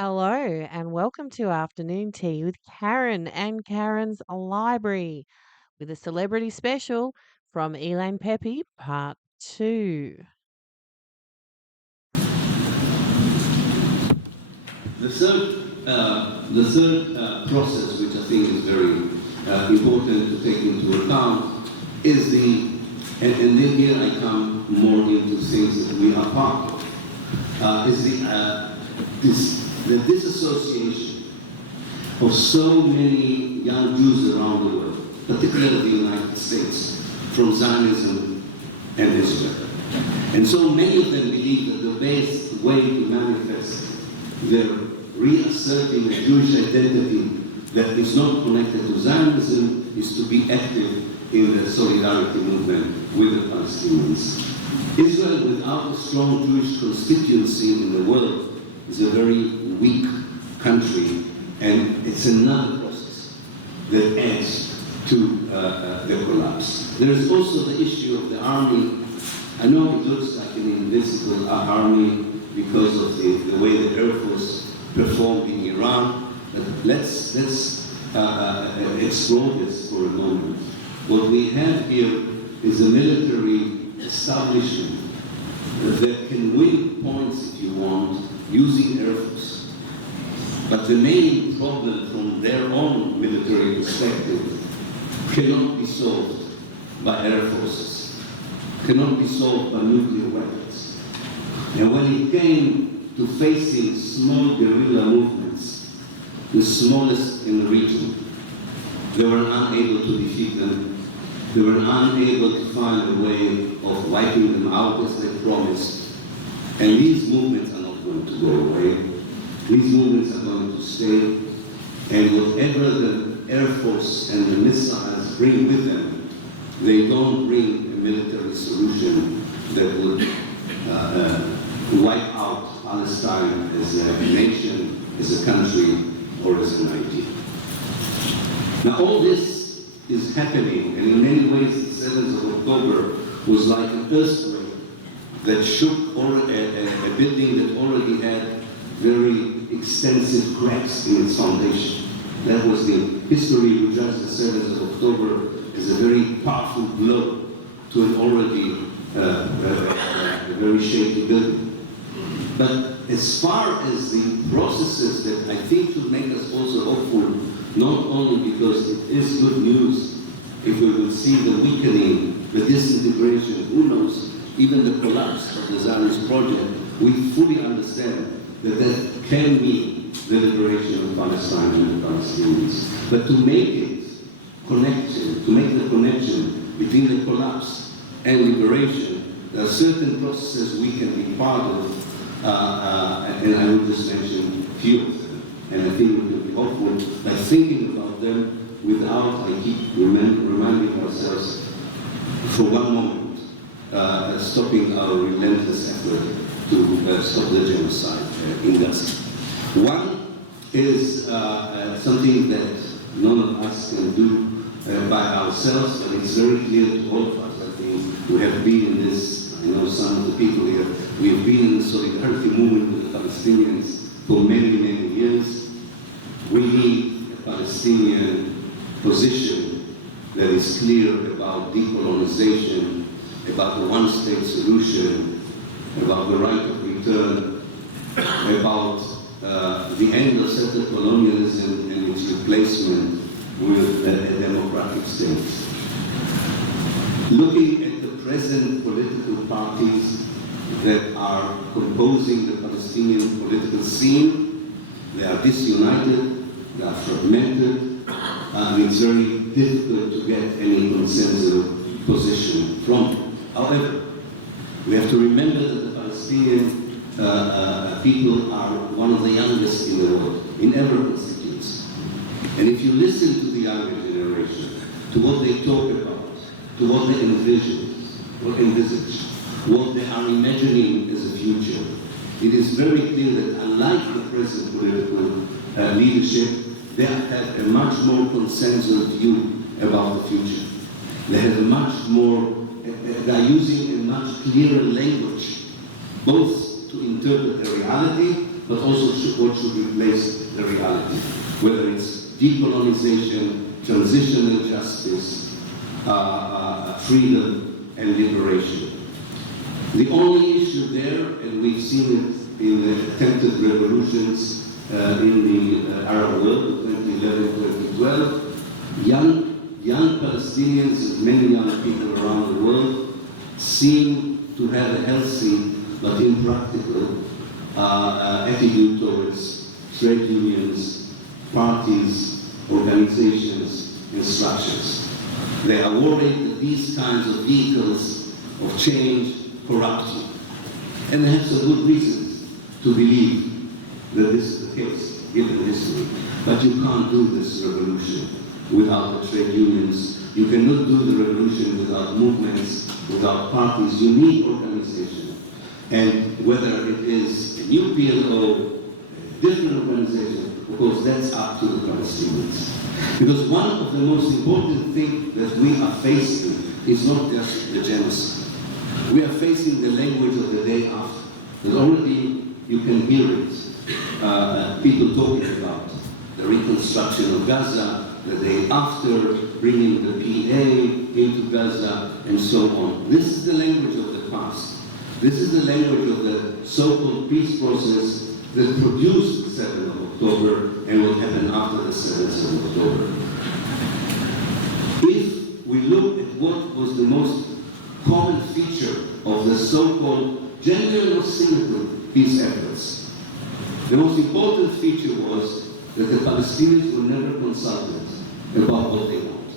Hello, and welcome to Afternoon Tea with Karen and Karen's Library with a celebrity special from Ilan Pappe, Part 2. The third process, which I think is very important to take into account, is and then here I come more into things that we are part of, is the disassociation of so many young Jews around the world, particularly the United States, from Zionism and Israel. And so many of them believe that the best way to manifest their reasserting a Jewish identity that is not connected to Zionism is to be active in the solidarity movement with the Palestinians. Israel, without a strong Jewish constituency in the world, is a very weak country, and it's another process that adds to the collapse. There is also the issue of the army. I know it looks like an invisible army because of the way the Air Force performed in Iran, but let's explore this for a moment. What we have here is a military establishment that can win points, if you want, using Air Force. But the main problem from their own military perspective cannot be solved by Air Forces, cannot be solved by nuclear weapons. And when it came to facing small guerrilla movements, the smallest in the region, they were unable to defeat them. They were unable to find a way of wiping them out as they promised. And these movements are not going to go away. These movements are going to stay. And whatever the Air Force and the missiles bring with them, they don't bring a military solution that would wipe out Palestine as a nation, as a country, or as an idea. Now all this is happening, and in many ways the 7th of October was like an earthquake that shook a building that already had very extensive cracks in its foundation. That was the history which judged the 7th of October as a very powerful blow to an already a very shaky building. But as far as the processes that I think should make us also hopeful, not only because it is good news if we will see the weakening, the disintegration, who knows, even the collapse of the Zionist project, we fully understand that that can mean the liberation of Palestine and the Palestinians. But to make it connection, to make the connection between the collapse and liberation, there are certain processes we can be part of, and I will just mention a few of them. And I think we can be hopeful by thinking about them without, I keep reminding ourselves for one moment, stopping our relentless effort to stop the genocide in Gaza. One is something that none of us can do by ourselves, but it's very clear to all of us. I think we have been in this, I know some of the people here, we have been in the solidarity movement with the Palestinians for many, many years. We need a Palestinian position that is clear about decolonization, about the one-state solution, about the right of return, about the end of settler colonialism and its replacement with a democratic state. Looking at the present political parties that are composing the Palestinian political scene, they are disunited, they are fragmented, and it's very difficult to get any consensus position from them. However, we have to remember that the Palestinian people are one of the youngest in the world, in every constituency. And if you listen to the younger generation, to what they talk about, to what they envision or envisage, what they are imagining as a future, it is very clear that unlike the present political leadership, they have a much more consensual view about the future. They have a much more, they are using a much clearer language, both to interpret the reality but also what should replace the reality, whether it's decolonization, transitional justice, freedom, and liberation. The only issue there, and we've seen it in the attempted revolutions in the Arab world, 2011, 2012, young Palestinians and many young people around the world seem to have a healthy but impractical attitude towards trade unions, parties, organizations, and structures. They are worried that these kinds of vehicles of change corrupt you. And they have some good reasons to believe that this is the case, given history. But you can't do this revolution without the trade unions. You cannot do the revolution without movements, without parties. You need organization. And whether it is a new PLO, a different organization, of course, that's up to the Palestinians. Because one of the most important things that we are facing is not just the genocide. We are facing the language of the day after. That already you can hear it. People talking about the reconstruction of Gaza, the day after, bringing the PA into Gaza, and so on. This is the language of the past. This is the language of the so-called peace process that produced the 7th of October and will happen after the 7th of October. If we look at what was the most common feature of the so-called genuine or cynical peace efforts, the most important feature was that the Palestinians were never consulted about what they want.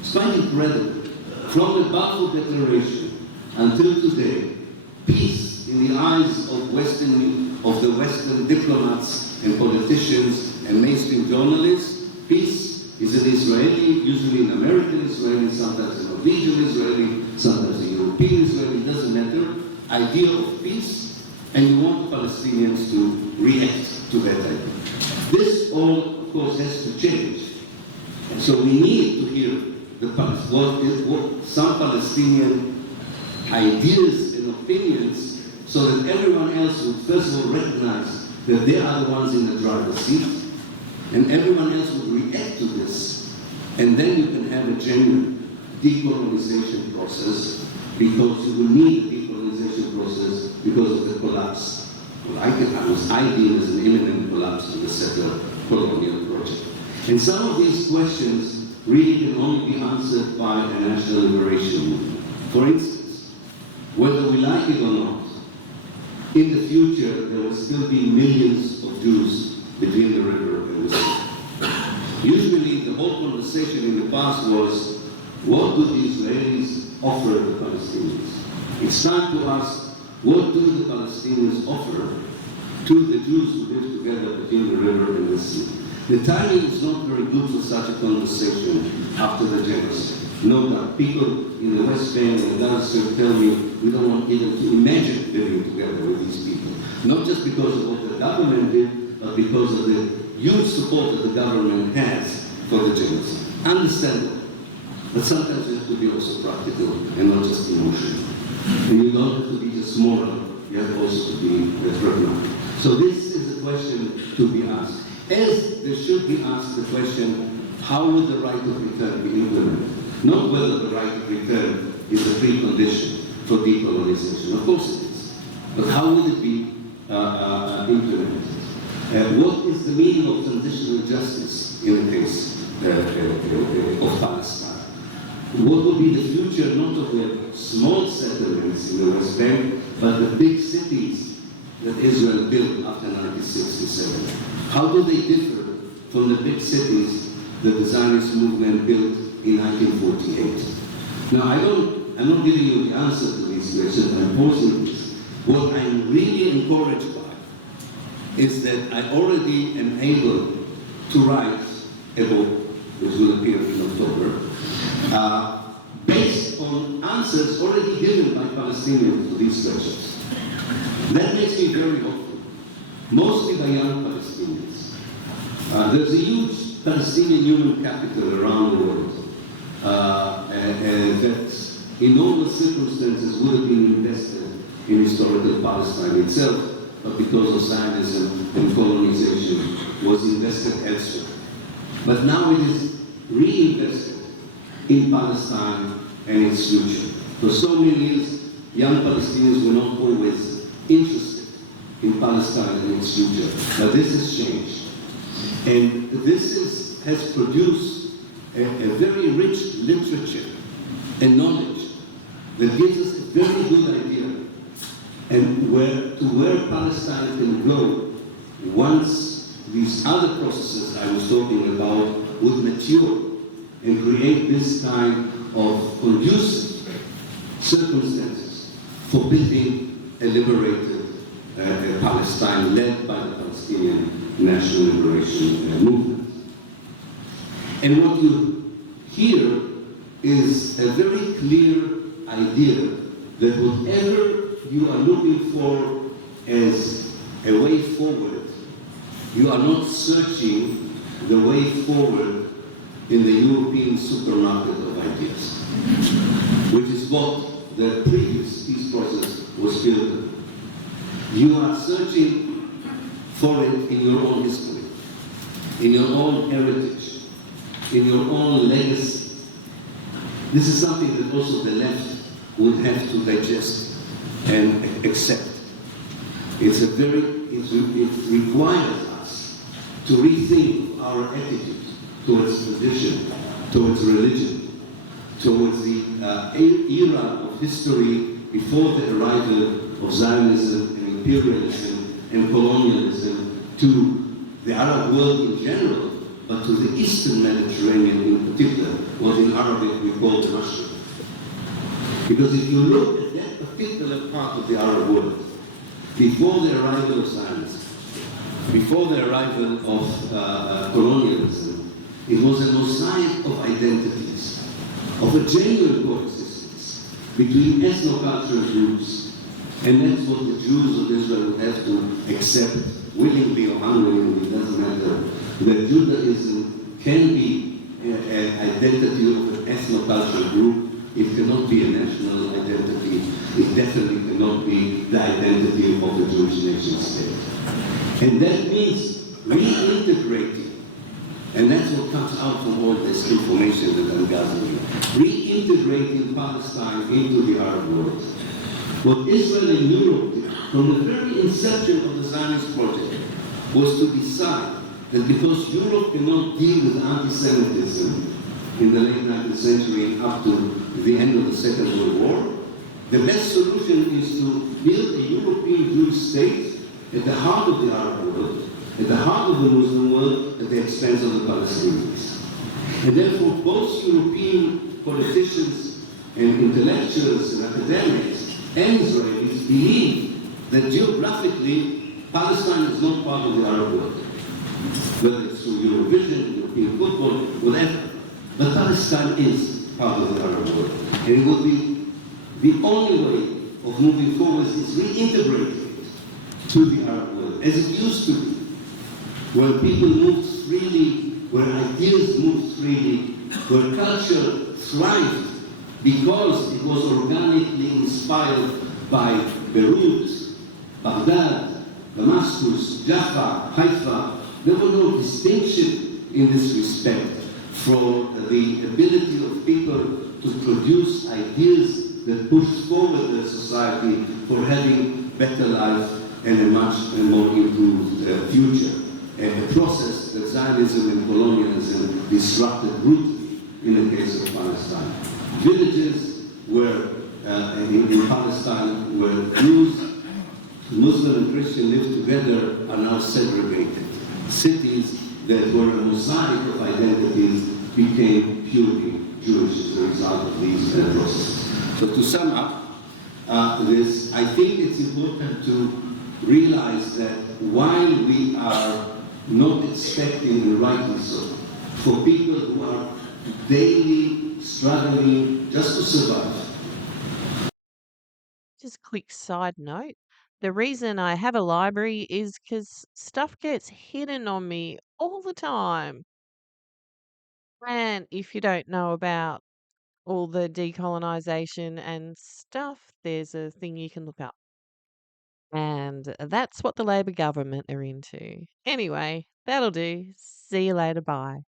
It's quite incredible. From the Balfour Declaration until today, peace in the eyes of the Western diplomats and politicians and mainstream journalists, peace is an Israeli, usually an American Israeli, sometimes a Norwegian Israeli, sometimes a European Israeli, doesn't matter, idea of peace, and you want the Palestinians to react to that idea. This all, of course, has to change. And so we need to hear what some Palestinian ideas and opinions so that everyone else would first of all recognize that they are the ones in the driver's seat, and everyone else would react to this, and then you can have a genuine decolonization process, because you will need a decolonization process because of the collapse. Well, I deem as an imminent collapse of the settler colonial project. And some of these questions really can only be answered by a national liberation movement. For instance, whether we like it or not, in the future there will still be millions of Jews between the river and the sea. Usually the whole conversation in the past was, what do the Israelis offer the Palestinians? It's time to ask, what do the Palestinians offer to the Jews who live together between the river and the sea? The timing is not very good for such a conversation after the genocide. No doubt. People in the West Bank and Gaza tell me we don't want even to imagine living together with these people. Not just because of what the government did, but because of the huge support that the government has for the genocide. Understandable. But sometimes you have to be also practical and not just emotional. And you don't have to be just moral, you have also to be pragmatic. So this is a question to be asked. As there should be asked the question, how would the right of return be implemented? Not whether the right of return is a precondition for decolonization. Of course it is. But how would it be implemented? What is the meaning of transitional justice in the case of Palestine? What will be the future not of the small settlements in the West Bank, but the big cities that Israel built after 1967? How do they differ from the big cities that the Zionist movement built in 1948? Now, I'm not giving you the answer to these questions, I'm posing this. What I'm really encouraged by is that I already am able to write a book, which will appear in October, based on answers already given by Palestinians to these questions. That makes me very hopeful, mostly by young Palestinians. There's a huge Palestinian human capital around the world that in normal circumstances would have been invested in historical Palestine itself, but because of Zionism and colonization, was invested elsewhere. But now it is reinvested in Palestine and its future. For so many years, young Palestinians were not always interested in Palestine and its future. But this has changed. And has produced a very rich literature and knowledge that gives us a very good idea and where Palestine can go once these other processes I was talking about would mature and create this kind of conducive circumstances for building a liberated Palestine led by the Palestinian National Liberation Movement. And what you hear is a very clear idea that whatever you are looking for as a way forward, you are not searching the way forward in the European supermarket of ideas, which is what the previous peace process was built on. You are searching for it in your own history, in your own heritage, in your own legacy. This is something that also the left would have to digest and accept. It requires us to rethink our attitude towards tradition, towards religion, towards the era of history before the arrival of Zionism and imperialism and colonialism to the Arab world in general, but to the Eastern Mediterranean in particular, what in Arabic we call the Mashriq. Because if you look at that particular part of the Arab world, before the arrival of Zionism, before the arrival of colonialism, it was a mosaic of identities, of a genuine coexistence between ethno-cultural groups, and that's what the Jews of Israel would have to accept, willingly or unwillingly, it doesn't matter, that Judaism can be an identity of an ethno-cultural group. It cannot be a national identity. It definitely cannot be the identity of the Jewish nation state. And that means reintegrating, and that's what comes out from all this information that I'm gathering, reintegrating Palestine into the Arab world. What Israel and Europe did from the very inception of the Zionist project was to decide that because Europe cannot deal with anti-Semitism in the late 19th century and up to the end of the Second World War, the best solution is to build a European Jewish state at the heart of the Arab world, at the heart of the Muslim world, at the expense of the Palestinians. And therefore, both European politicians and intellectuals and academics and Israelis believe that geographically, Palestine is not part of the Arab world. Whether it's through Eurovision, European football, whatever. But Palestine is part of the Arab world. And it would be the only way of moving forward is reintegrating it to the Arab world, as it used to be, where people moved freely, where ideas moved freely, where culture thrived because it was organically inspired by Beirut, Baghdad, Damascus, Jaffa, Haifa. There was no distinction in this respect for the ability of people to produce ideas that push forward their society for having better life and a much more improved future. And a process that Zionism and colonialism disrupted brutally in the case of Palestine. Villages where, in Palestine, where Jews, Muslim and Christian live together are now segregated. Cities that were a mosaic of identities became purely Jewish as a result of these processes. So to sum up this, I think it's important to realize that while we are not expecting, and rightly so, for people who are daily struggling just to survive. Just quick side note. The reason I have a library is because stuff gets hidden on me all the time. And if you don't know about all the decolonization and stuff, there's a thing you can look up. And that's what the Labor government are into. Anyway, that'll do. See you later. Bye.